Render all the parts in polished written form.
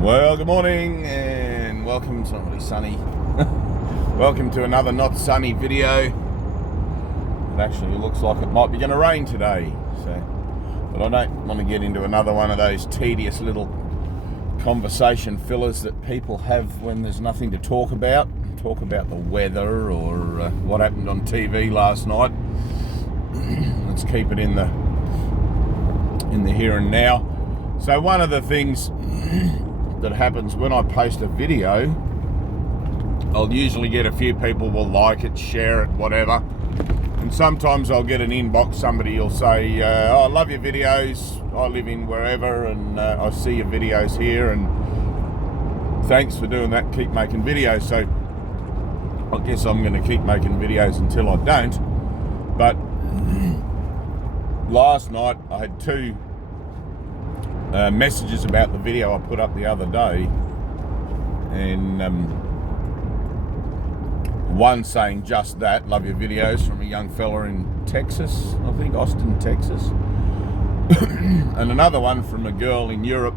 Well, good morning and welcome. It's not really sunny. Welcome to another not sunny video. It actually looks like it might be going to rain today. But I don't want to get into another one of those tedious little conversation fillers that people have when there's nothing to talk about. Talk about the weather or what happened on TV last night. Let's keep it in the here and now. So one of the things that happens when I post a video, I'll usually get a few people will like it, share it, whatever. And sometimes I'll get an inbox, somebody will say, I love your videos, I live in wherever and I see your videos here and thanks for doing that, keep making videos. So I guess I'm going to keep making videos until I don't. But last night I had two messages about the video I put up the other day, and one saying just that, love your videos, from a young fella in Texas, I think Austin, Texas, and another one from a girl in Europe.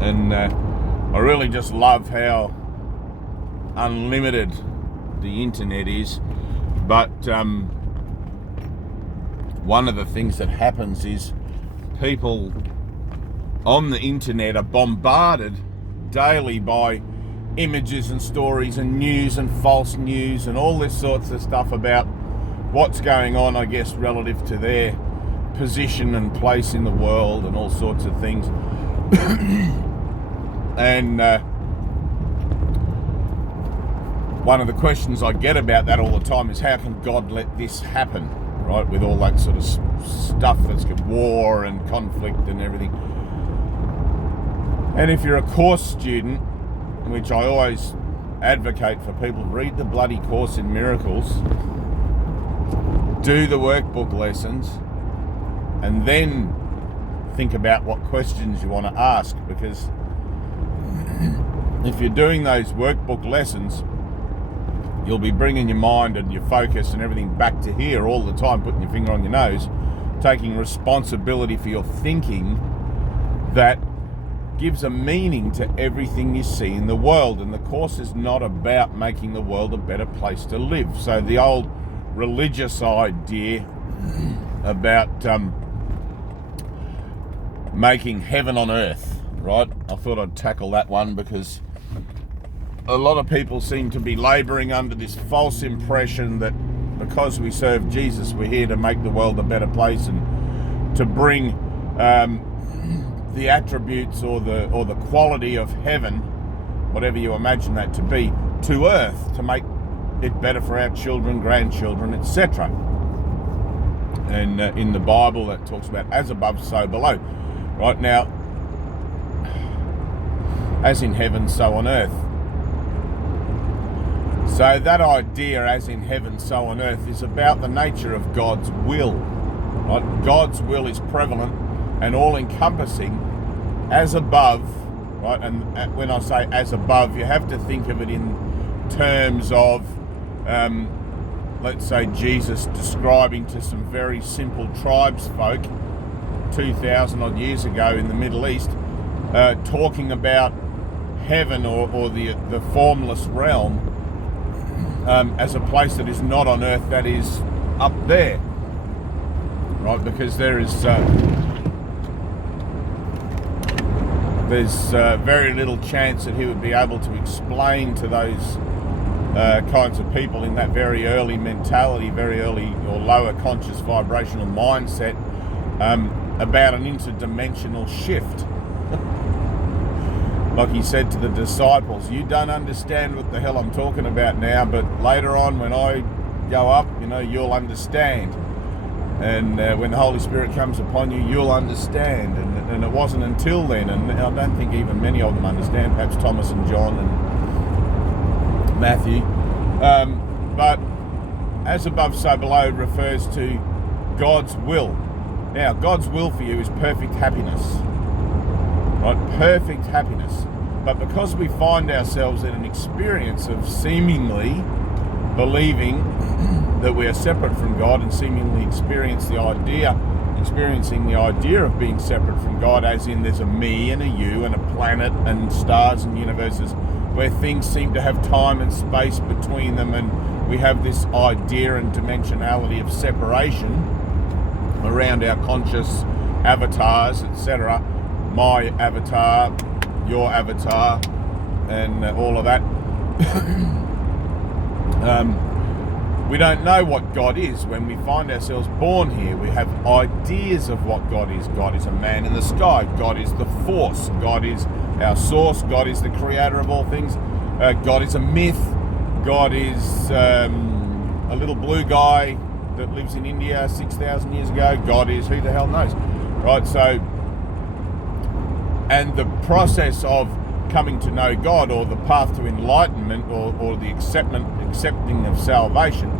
And I really just love how unlimited the internet is, but one of the things that happens is people on the internet are bombarded daily by images and stories and news and false news and all this sorts of stuff about what's going on, I guess, relative to their position and place in the world and all sorts of things. And one of the questions I get about that all the time is, how can God let this happen? Right, with all that sort of stuff that's got war and conflict and everything. And if you're a course student, which I always advocate for people, read the bloody Course in Miracles, do the workbook lessons, and then think about what questions you want to ask, because if you're doing those workbook lessons, you'll be bringing your mind and your focus and everything back to here all the time, putting your finger on your nose, taking responsibility for your thinking. That gives a meaning to everything you see in the world. And the Course is not about making the world a better place to live. So the old religious idea about making heaven on earth, right? I thought I'd tackle that one because a lot of people seem to be labouring under this false impression that because we serve Jesus, we're here to make the world a better place and to bring the attributes or the quality of heaven, whatever you imagine that to be, to earth, to make it better for our children, grandchildren, etc. And in the Bible, that talks about as above, so below. Right now, as in heaven, so on earth. So that idea, as in heaven, so on earth, is about the nature of God's will. Right? God's will is prevalent and all-encompassing, as above, right? And when I say as above, you have to think of it in terms of, let's say, Jesus describing to some very simple tribes folk 2,000 odd years ago in the Middle East, talking about heaven or the formless realm, as a place that is not on earth, that is up there, right? Because there's very little chance that he would be able to explain to those kinds of people in that very early mentality, very early or lower conscious vibrational mindset, about an interdimensional shift. Like he said to the disciples, you don't understand what the hell I'm talking about now, but later on when I go up, you'll understand. And when the Holy Spirit comes upon you, you'll understand. And it wasn't until then, and I don't think even many of them understand, perhaps Thomas and John and Matthew. But as above, so below refers to God's will. Now, God's will for you is perfect happiness. Right? Perfect happiness. But because we find ourselves in an experience of seemingly believing that we are separate from God and seemingly experience the idea experiencing the idea of being separate from God, as in there's a me and a you and a planet and stars and universes where things seem to have time and space between them, and we have this idea and dimensionality of separation around our conscious avatars, etc. My avatar, your avatar, and all of that. We don't know what God is when we find ourselves born here. We have ideas of what God is. God is a man in the sky. God is the force. God is our source. God is the creator of all things. God is a myth. God is a little blue guy that lives in India 6,000 years ago. God is who the hell knows, right? So, and the process of coming to know God, or the path to enlightenment, or the accepting of salvation,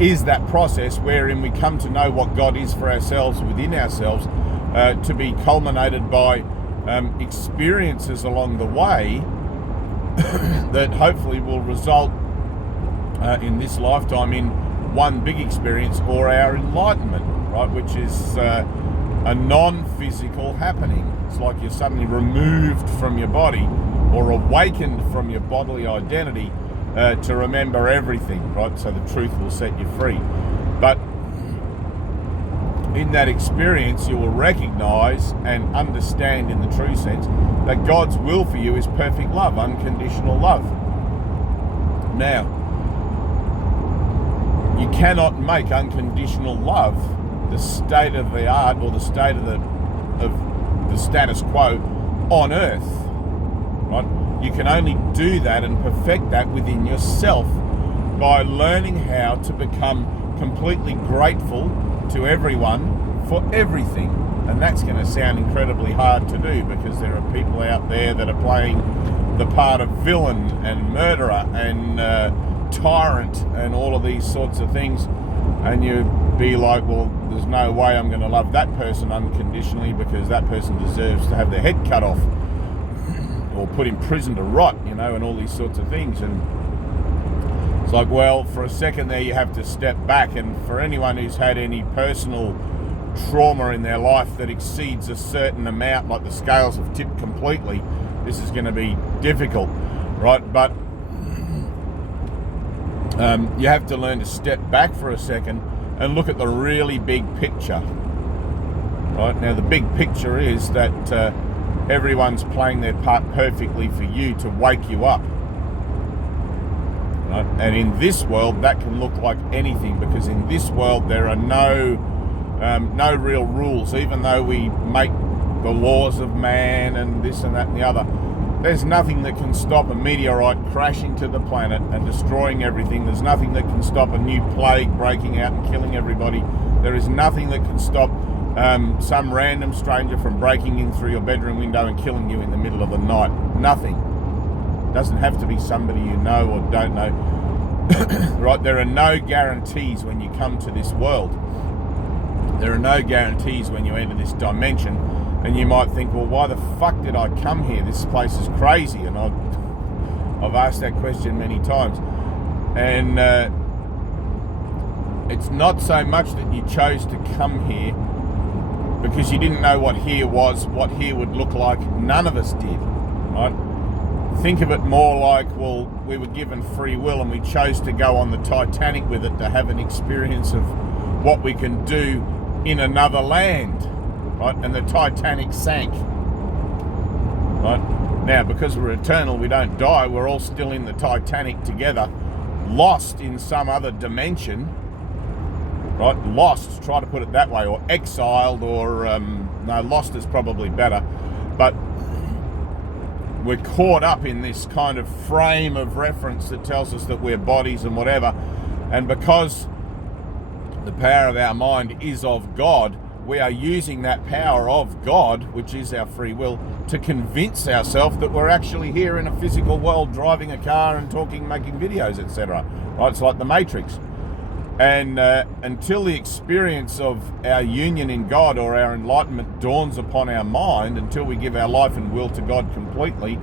is that process wherein we come to know what God is for ourselves within ourselves, to be culminated by experiences along the way that hopefully will result in this lifetime in one big experience, or our enlightenment, right, which is a non-physical happening. It's like you're suddenly removed from your body, or awakened from your bodily identity, to remember everything, right? So the truth will set you free. But in that experience, you will recognize and understand in the true sense that God's will for you is perfect love, unconditional love. Now, you cannot make unconditional love the state of the art, or the state of the status quo on earth, right? You can only do that and perfect that within yourself by learning how to become completely grateful to everyone for everything. And that's going to sound incredibly hard to do, because there are people out there that are playing the part of villain and murderer and tyrant and all of these sorts of things, and you be like, well, there's no way I'm going to love that person unconditionally, because that person deserves to have their head cut off or put in prison to rot, you know, and all these sorts of things. And it's like, well, for a second there you have to step back, and for anyone who's had any personal trauma in their life that exceeds a certain amount, like the scales have tipped completely, this is going to be difficult, right? But you have to learn to step back for a second and look at the really big picture, right? Now, the big picture is that everyone's playing their part perfectly for you to wake you up, right? And in this world, that can look like anything, because in this world there are no real rules. Even though we make the laws of man and this and that and the other, there's nothing that can stop a meteorite crashing to the planet and destroying everything. There's nothing that can stop a new plague breaking out and killing everybody. There is nothing that can stop some random stranger from breaking in through your bedroom window and killing you in the middle of the night. Nothing. It doesn't have to be somebody you know or don't know. Right? There are no guarantees when you come to this world. There are no guarantees when you enter this dimension. And you might think, well, why the fuck did I come here? This place is crazy. And I've asked that question many times. And it's not so much that you chose to come here because you didn't know what here was, what here would look like. None of us did, right? Think of it more like, well, we were given free will and we chose to go on the Titanic with it to have an experience of what we can do in another land. Right? And the Titanic sank. Right? Now, because we're eternal, we don't die. We're all still in the Titanic together, lost in some other dimension. Right? Lost, try to put it that way, or exiled, or no, lost is probably better. But we're caught up in this kind of frame of reference that tells us that we're bodies and whatever. And because the power of our mind is of God, we are using that power of God, which is our free will, to convince ourselves that we're actually here in a physical world, driving a car and talking, making videos, etc. Right? It's like the Matrix. And until the experience of our union in God or our enlightenment dawns upon our mind, until we give our life and will to God completely,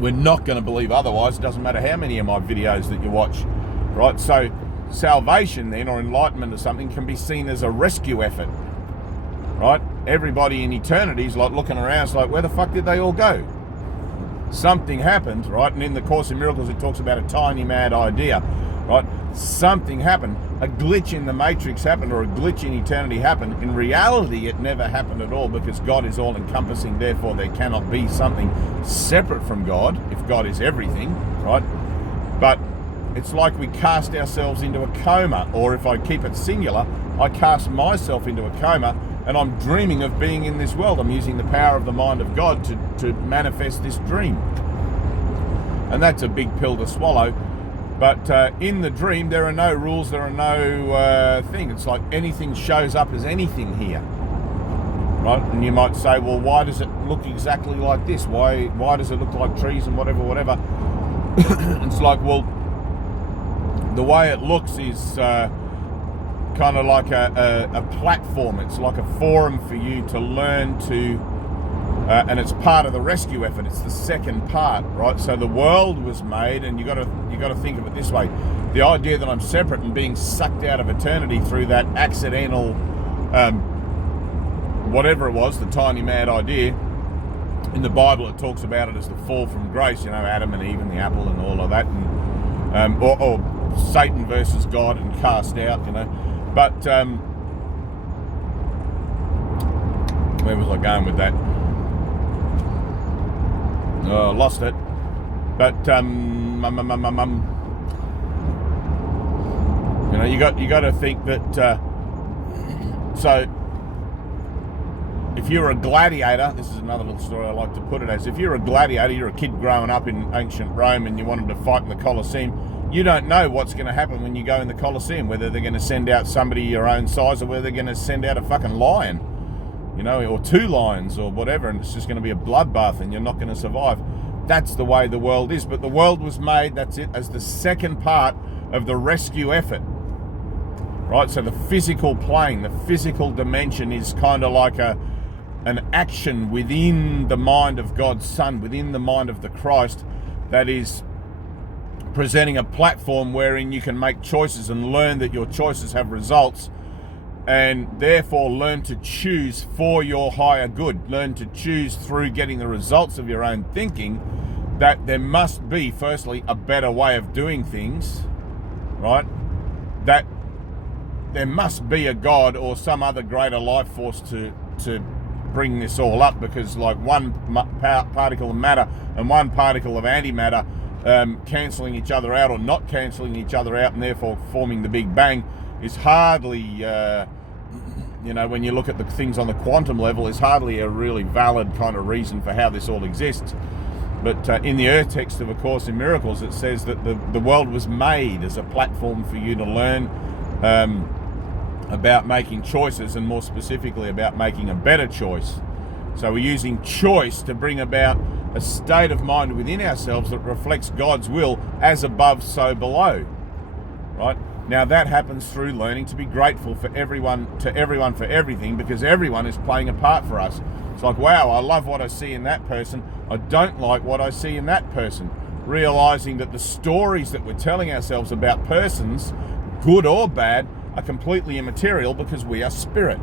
we're not going to believe otherwise. It doesn't matter how many of my videos that you watch, right? So salvation then, or enlightenment or something, can be seen as a rescue effort, right? Everybody in eternity is like looking around, it's like, where the fuck did they all go? Something happened, right? And in the Course in Miracles, it talks about a tiny mad idea, right? Something happened, a glitch in the matrix happened, or a glitch in eternity happened. In reality, it never happened at all, because God is all encompassing, therefore there cannot be something separate from God, if God is everything, right? But it's like we cast ourselves into a coma, or if I keep it singular, I cast myself into a coma, and I'm dreaming of being in this world. I'm using the power of the mind of God to manifest this dream. And that's a big pill to swallow. But in the dream, there are no rules, there are no thing. It's like anything shows up as anything here, right? And you might say, well, why does it look exactly like this? Why does it look like trees and whatever? It's like, well, the way it looks is kind of like a platform. It's like a forum for you to learn to, and it's part of the rescue effort. It's the second part, right? So the world was made, and you got to think of it this way: the idea that I'm separate and being sucked out of eternity through that accidental, whatever it was, the tiny mad idea. In the Bible, it talks about it as the fall from grace. You know, Adam and Eve and the apple and all of that, and or Satan versus God and cast out. You know. But where was I going with that? Oh, lost it. But you know, you got to think that. So, if you're a gladiator, this is another little story I like to put it as. If you're a gladiator, you're a kid growing up in ancient Rome, and you wanted to fight in the Colosseum. You don't know what's going to happen when you go in the Colosseum, whether they're going to send out somebody your own size, or whether they're going to send out a fucking lion, you know, or 2 lions or whatever, and it's just going to be a bloodbath and you're not going to survive. That's the way the world is. But the world was made, that's it, as the second part of the rescue effort, right? So the physical plane, the physical dimension is kind of like an action within the mind of God's Son, within the mind of the Christ, that is presenting a platform wherein you can make choices and learn that your choices have results, and therefore learn to choose for your higher good. Learn to choose through getting the results of your own thinking that there must be, firstly, a better way of doing things, right? That there must be a God or some other greater life force to bring this all up, because like one particle of matter and one particle of antimatter cancelling each other out, or not cancelling each other out, and therefore forming the Big Bang, is hardly, you know, when you look at the things on the quantum level, is hardly a really valid kind of reason for how this all exists. But in the Earth text of A Course in Miracles, it says that the world was made as a platform for you to learn about making choices, and more specifically about making a better choice. So we're using choice to bring about a state of mind within ourselves that reflects God's will, as above, so below, right? Now that happens through learning to be grateful for everyone for everything, because everyone is playing a part for us. It's like, wow, I love what I see in that person. I don't like what I see in that person. Realizing that the stories that we're telling ourselves about persons, good or bad, are completely immaterial, because we are spirit,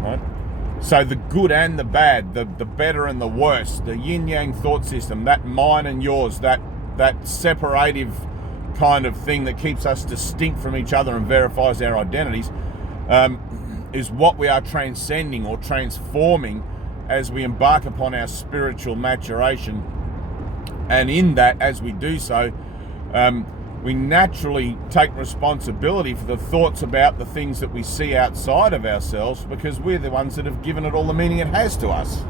right? So the good and the bad, the better and the worse, the yin-yang thought system, that mine and yours, that separative kind of thing that keeps us distinct from each other and verifies our identities, is what we are transcending or transforming as we embark upon our spiritual maturation. And in that, as we do so, we naturally take responsibility for the thoughts about the things that we see outside of ourselves, because we're the ones that have given it all the meaning it has to us.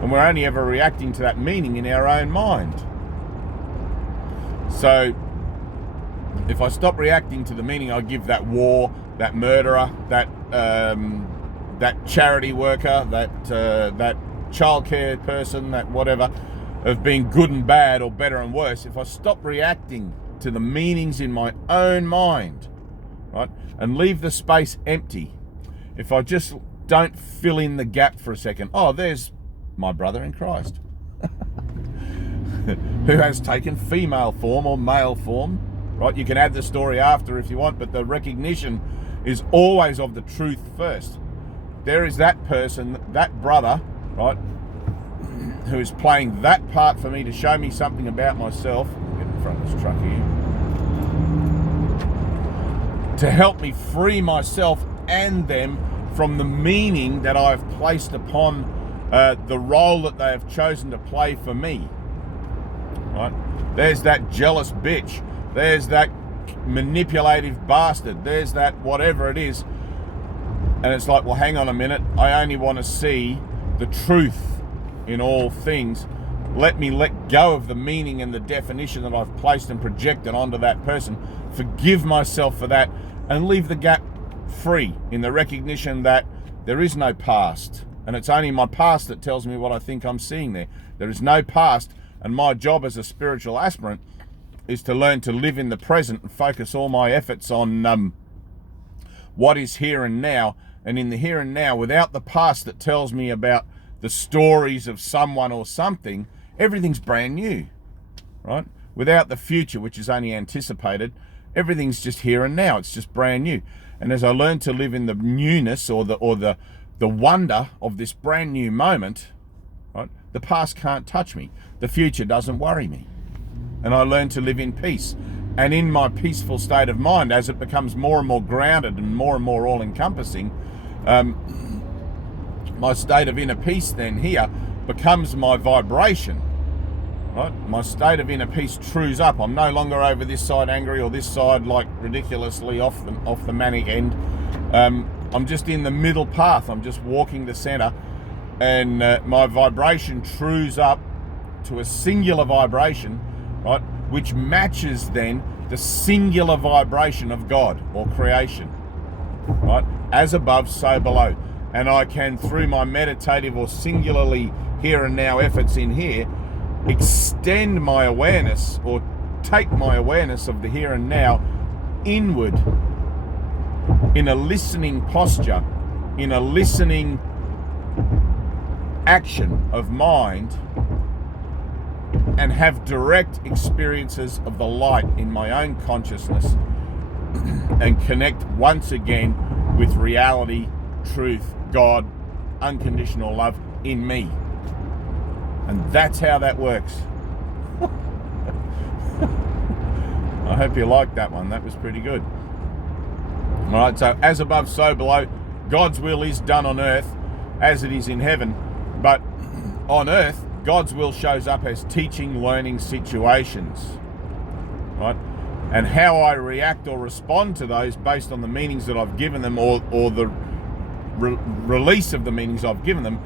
And we're only ever reacting to that meaning in our own mind. So if I stop reacting to the meaning I give that war, that murderer, that charity worker, that childcare person, that whatever, of being good and bad or better and worse, if I stop reacting to the meanings in my own mind, right, and leave the space empty, if I just don't fill in the gap for a second, oh, there's my brother in Christ who has taken female form or male form, right? You can add the story after if you want, but the recognition is always of the truth first. There is that person, that brother, right, who is playing that part for me to show me something about myself. Get in front of this truck here. To help me free myself and them from the meaning that I've placed upon the role that they have chosen to play for me. Right? There's that jealous bitch. There's that manipulative bastard. There's that whatever it is. And it's like, well, hang on a minute. I only want to see the truth in all things. Let me let go of the meaning and the definition that I've placed and projected onto that person. Forgive myself for that and leave the gap free in the recognition that there is no past. And it's only my past that tells me what I think I'm seeing there. There is no past. And my job as a spiritual aspirant is to learn to live in the present and focus all my efforts on what is here and now. And in the here and now, without the past that tells me about the stories of someone or something, everything's brand new, right? Without the future, which is only anticipated, everything's just here and now. It's just brand new. And as I learn to live in the newness or the wonder of this brand new moment, right? The past can't touch me. The future doesn't worry me. And I learn to live in peace. And in my peaceful state of mind, as it becomes more and more grounded and more all-encompassing, my state of inner peace then here becomes my vibration. Right? My state of inner peace trues up. I'm no longer over this side angry or this side like ridiculously off the manic end. I'm just in the middle path. I'm just walking the center, and my vibration trues up to a singular vibration, right, which matches then the singular vibration of God or creation, right? As above, so below. And I can, through my meditative or singularly here and now efforts in here, extend my awareness or take my awareness of the here and now inward in a listening posture, in a listening action of mind, and have direct experiences of the light in my own consciousness and connect once again with reality, truth, God, unconditional love in me. And that's how that works. I hope you liked that one. That was pretty good. All right, so as above, so below. God's will is done on earth as it is in heaven. But on earth, God's will shows up as teaching, learning situations. Right? And how I react or respond to those based on the meanings that I've given them or the release of the meanings I've given them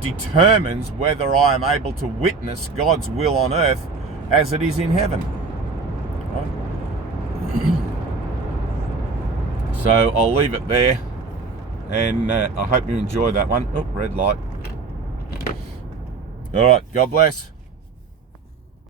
determines whether I am able to witness God's will on earth as it is in heaven. Right? So I'll leave it there, and I hope you enjoy that one. Oh, red light. All right, God bless.